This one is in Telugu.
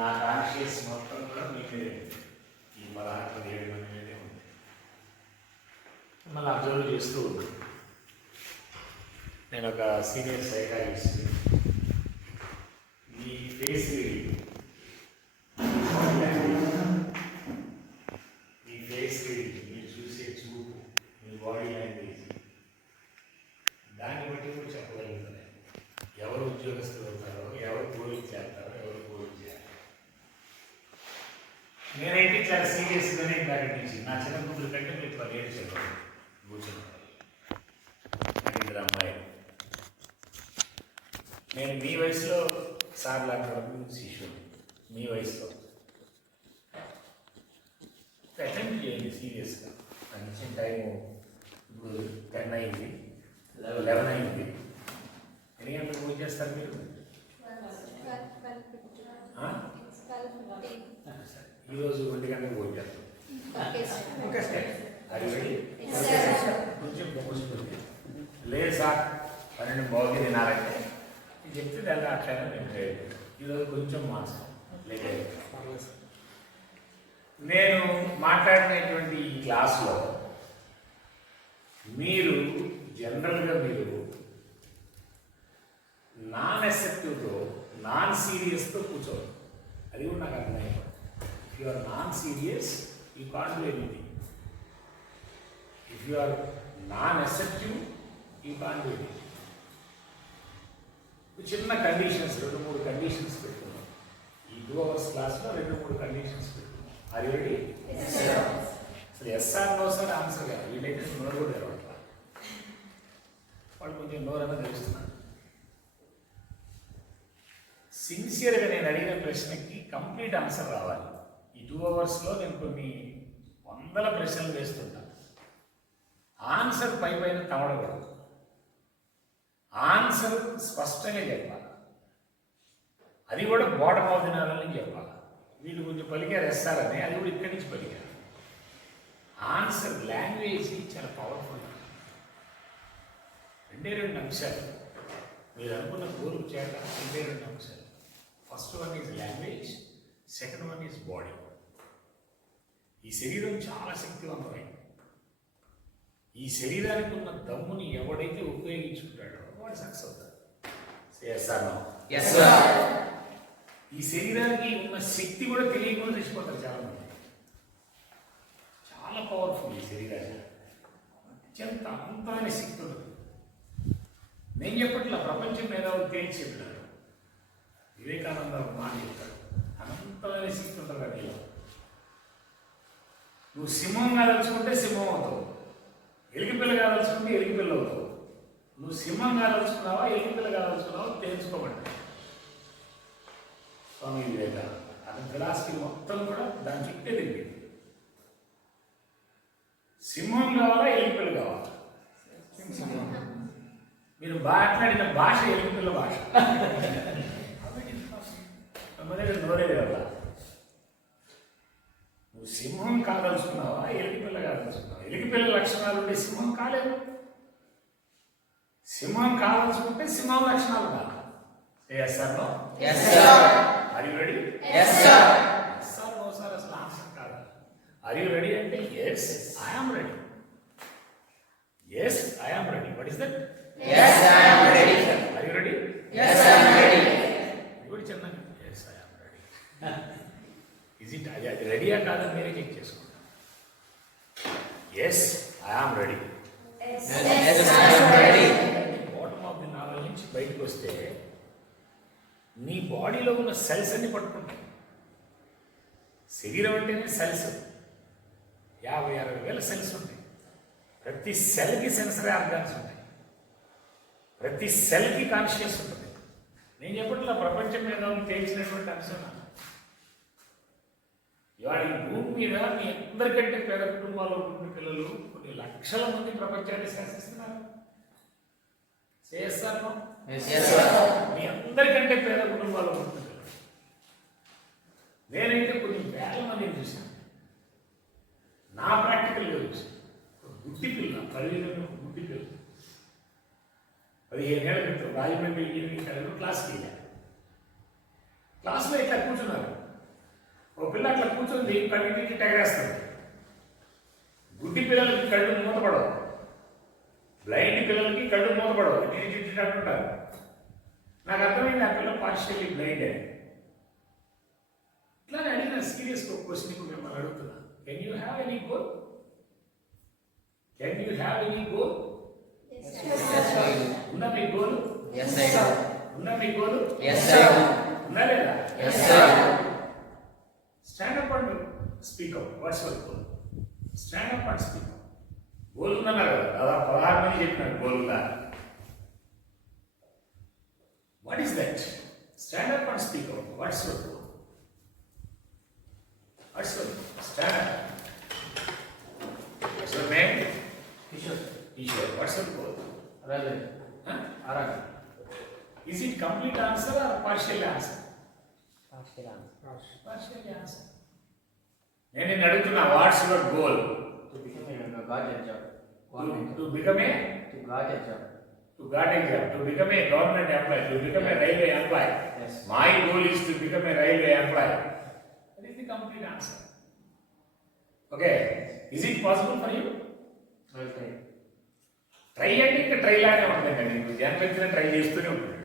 నా కాన్షియస్ మొత్తం కూడా మీకే ఈ పదహారు పదిహేడు మంది మీదే ఉంది. మళ్ళీ అబ్జర్వ్ చేస్తూ ఉన్నాను నేను ఒక సీనియర్ సైకాలజిస్ట్. ఈ ఫేస్ రీడింగ్ ఈ ఫేస్ రీడింగ్ మీరు చూసే చూపు మీ బాడీ లాంగ్వేజ్. దాన్ని బట్టి కూడా చెప్పగలుగుతాను. ఎవరు ఉద్యోగస్తులు అవుతారో ఎవరు పోలీసు చేస్తారో ఎవరు పోలీసు చేస్తారు నేనైతే చాలా సీరియస్గానే ప్రారంభించి నా చిన్న కూతురు కంటే మీరు పదిహేడు చదవాలి కూర్చున్నారు అమ్మాయి నేను మీ వయసులో సార్ లాంటి శిష్యుడు మీ వయసులో. అటెంప్ట్ చేయండి సీరియస్గా. మంచి ఇచ్చిన టైము ఇప్పుడు టెన్ అయింది లెవెన్ అయింది ఎన్ని గంటలకు పూజ చేస్తారు మీరు ఆ? సరే. ఈరోజు ఒంటి చేస్తాం. అది రెడీ కొంచెం ముగుస్తుంది లేదు సార్ పన్నెండు బాగుంది తినాలంటే చెప్తే దాన్ని అట్లనే నేను లేదు. ఈరోజు కొంచెం మాంసం లేదు నేను మాట్లాడినటువంటి ఈ క్లాస్లో మీరు జనరల్గా మీరు నాన్ ఎసెప్టివ్తో నాన్ సీరియస్తో కూర్చోరు అది కూడా నాకు అర్థమైపోయింది. If you are non serious you can't do anything if you are non acceptive you can't do anything చిన్న కండిషన్స్ రెండు మూడు కండిషన్స్ పెట్టుకున్నాం ఈ టూ అవర్స్ క్లాస్లో రెండు మూడు కండిషన్స్ పెట్టుకున్నాం అది రెడీ అసలు ఎస్ఆర్ నో సార్ ఆన్సర్ కాదు వీళ్ళైతే నోరు కూడా తెరవట్లా వాళ్ళు కొంచెం నోరన్నా తెలుస్తున్నారు సిన్సియర్గా నేను అడిగిన ప్రశ్నకి కంప్లీట్ ఆన్సర్ రావాలి. ఈ టూ అవర్స్లో నేను కొన్ని వందల ప్రశ్నలు వేస్తుంటా. ఆన్సర్ పై పైన తవడకూడదు ఆన్సర్ స్పష్టంగా చెప్పాలి. అది కూడా బోటం అవుతున్నారని చెప్పాలి. వీళ్ళు కొంచెం పలికారు ఎస్ఆరని అది కూడా ఇక్కడి నుంచి పలికారు. ఆన్సర్ లాంగ్వేజ్ చాలా పవర్ఫుల్. రెండే రెండు అంశాలు. మీరు అనుకున్న గోల్ చేత రెండే రెండు అంశాలు. First one is language second one is body. ఈ శరీరం చాలా శక్తివంతమైంది. ఈ శరీరానికి ఉన్న దమ్ముని ఎవడైతే ఉపయోగించుకుంటాడో వాడు సక్సెస్ అవుతాడు. చేస్తాను. ఈ శరీరానికి ఉన్న శక్తి కూడా తెలియకుండా తెచ్చిపోతారు చాలా మంది చాలా పవర్ఫుల్ ఈ శరీరాన్ని అత్యంత అనంతమైన శక్తి ఉంటుంది. నేను చెప్పట్లా ప్రపంచం మేధావులు తేల్చి చెప్పినారు వివేకానంద మాట చెప్తాడు. అనంతమైన శక్తి ఉంటుంది నువ్వు సింహం కాదలుచుకుంటే సింహం అవుతావు. ఎలిగిపిల్ల కాదలుచుకుంటే ఎలిగిపిల్ల అవుతావు. నువ్వు సింహం కాదలుచుకున్నావా ఎలిగిపిల్ల కాదలుచుకున్నావా తెలుసుకోమంటే స్వామి వివేకానంద అతని ఫిలాసఫీ మొత్తం కూడా దాని చుట్టే తిరిగింది. సింహం కావాలా ఎలిపిల్ల కావాలా? మీరు మాట్లాడిన భాష ఎలిపిల్ల భాష. నోరే కదా. సింహం కాదలుచుకున్నావా ఎలిపిల్ల కాదలుచుకున్నావా ఎలిపిల్ల లక్షణాలు ఉండే సింహం కాలేదు సింహం కాదలుచుకుంటే సింహం లక్షణాలు కాదు చేస్తాను Yes, sir. Are you ready? Yes, sir. Yes or no, sir? అసలు ఆన్సర్ కాదు ఆర్ యూ రెడీ అంటే yes I am ready yes I am ready what is that I am ready. Are you ready I am ready. ఇప్పుడు చిన్న yes I am ready is it అది అది రెడీయా కాదని మీరే చెక్ చేసుకోండి. Yes I am ready Yes, I am ready. Bottom of the navel నుంచి బయటకు వస్తే నీ బాడీలో ఉన్న సెల్స్ అన్ని పట్టుకుంటాయి. శరీరం అంటేనే సెల్స్ యాభై అరవై వేల సెల్స్ ఉంటాయి. ప్రతి సెల్కి సెన్సరీ ఆర్గాన్స్ ఉంటాయి. ప్రతి సెల్కి కాన్షియస్ ఉంటుంది. నేను చెప్పట్లా ప్రపంచం మీద తేల్చినటువంటి అంశం ఇవాళ ఈ భూమి మీద మీ అందరికంటే పేద కుటుంబాల్లో పుట్టిన పిల్లలు కొన్ని లక్షల మంది ప్రపంచాన్ని శాసిస్తున్నారు. చేస్తాను. మీ అందరికంటే పేద కుటుంబాల్లో పుట్టిన పిల్లలు. నేనైతే కొన్ని వేల మందిని చూశాను. నా ప్రాక్టికల్గా చూశాను. గుడ్డి పిల్ల తల్లిదండ్రులు ఒక గుడ్డి పిల్ల. పదిహేను ఏళ్ళ క్రితం రాజమండ్రి ఇంజనీరింగ్ కాలేజీలో క్లాస్కి వెళ్ళాను. క్లాస్లో ఇట్లా కూర్చున్నారు. కూర్చుంది కళ్ళకి టగరేస్తుంది గుడ్డి పిల్లలకి కళ్ళు మూతపడవు. బ్లైండ్ పిల్లలకి కళ్ళు మూతపడవు. నేను చిట్టి అంటుంటారు. నాకు అర్థమైంది ఆ పిల్ల పార్షియల్లీ బ్లైండ్ అని. ఇట్లా అడిగిన సీరియస్ క్వశ్చన్ ఇప్పుడు మిమ్మల్ని అడుగుతున్నా. Can you have any goal can you have any goal. ఉందా మీ గోల్. ఉందా మీ goal Yes, speak out what's your goal stand up and speak out goal ఉందన్నారు కదా దాదాపు పదహారు మంది చెప్పినారు గోల్ ఉందా what is that stand up and speak out what's your goal what's your stand up what's your name Kishore Eshwar what's your goal railway అరగ is it complete answer or partial answer partial answer నేను నిన్ను అడుగుతున్నా what's your goal to become a garden job government to become a to garden job to got exam, to become a government employee, to become a railway employee. Yes. My goal is to become a railway employee. That is the complete answer. Okay, is it possible for you? Welcome try అంటే ఇంకా ట్రై లానే ఉంటుంది నీకు జన్మ ఇచ్చిన ట్రై చేస్తూనే ఉంటుంది